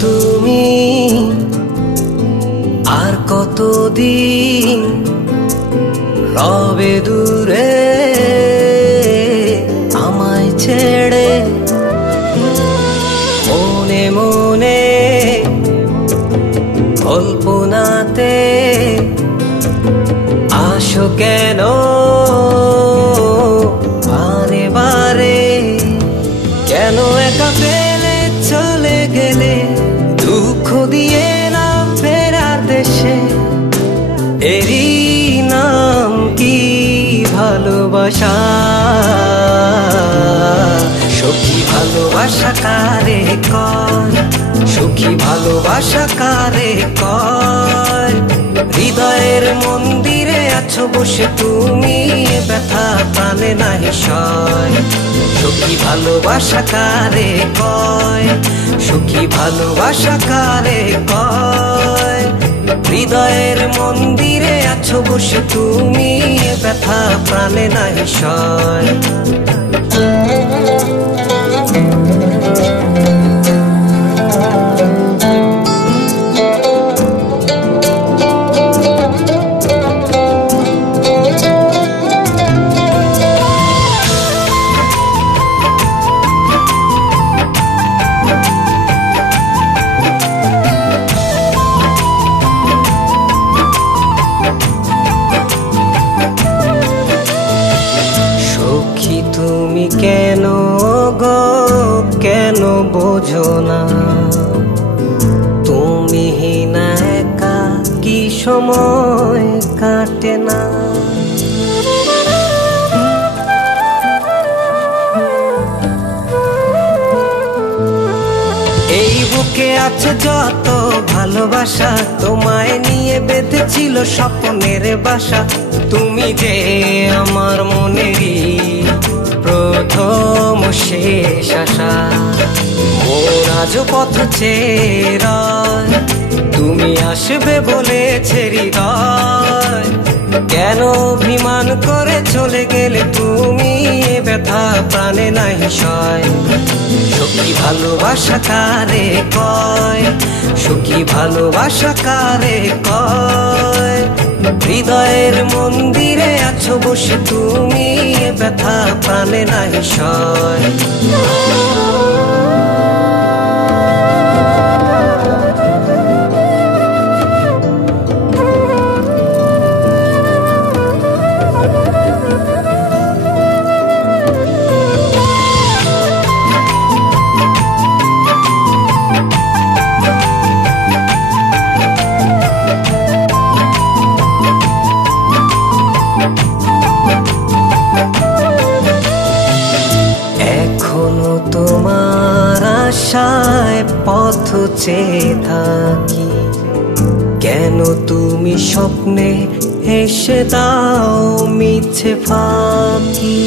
তুমি আর কতদিন রবে দূরে আমায় ছেড়ে মনে মনে কল্পনাতে আসো কেন বারে বারে কেন একা ফেলে চলে গেলে দুঃখ দিয়ে না ফেরার দেশে এরই নাম কি ভালোবাসা সখী ভালোবাসা কারে কয় সখী ভালোবাসা কারে কয় হৃদয়ের মন্দিরে আছো বসে তুমি ব্যথা প্রাণে নাহি সয় সখী ভালোবাসা কারে কয় সখী ভালোবাসা কারে কয় হৃদয়ের মন্দিরে আছো বসে তুমি ব্যথা প্রাণে নাহি সয় তুমি কেন গো কেন বোঝো না তুমি না একা কি সময় কাটে না এই বুকে আছে যত ভালোবাসা তোমায় নিয়ে বেঁধেছিল স্বপ্নের বাসা তুমি যে আমার মনেরই প্রথম শেষ আশা মোর আজ পথ চেরা তুমি আসবে বলেছে হৃদয় কেন অভিমান করে চলে গেলে তুমি ব্যথা প্রাণে নাহি সয় সখী ভালোবাসা কারে কয় সখী ভালোবাসা কারে কয় হৃদয়ের মন্দিরে আছো বসে তুমি ব্যথা প্রাণে নাহি সয় তোমার আশায় পথ চেয়ে থাকি কেন তুমি স্বপ্নে এসে দাও মিছে ফাঁকি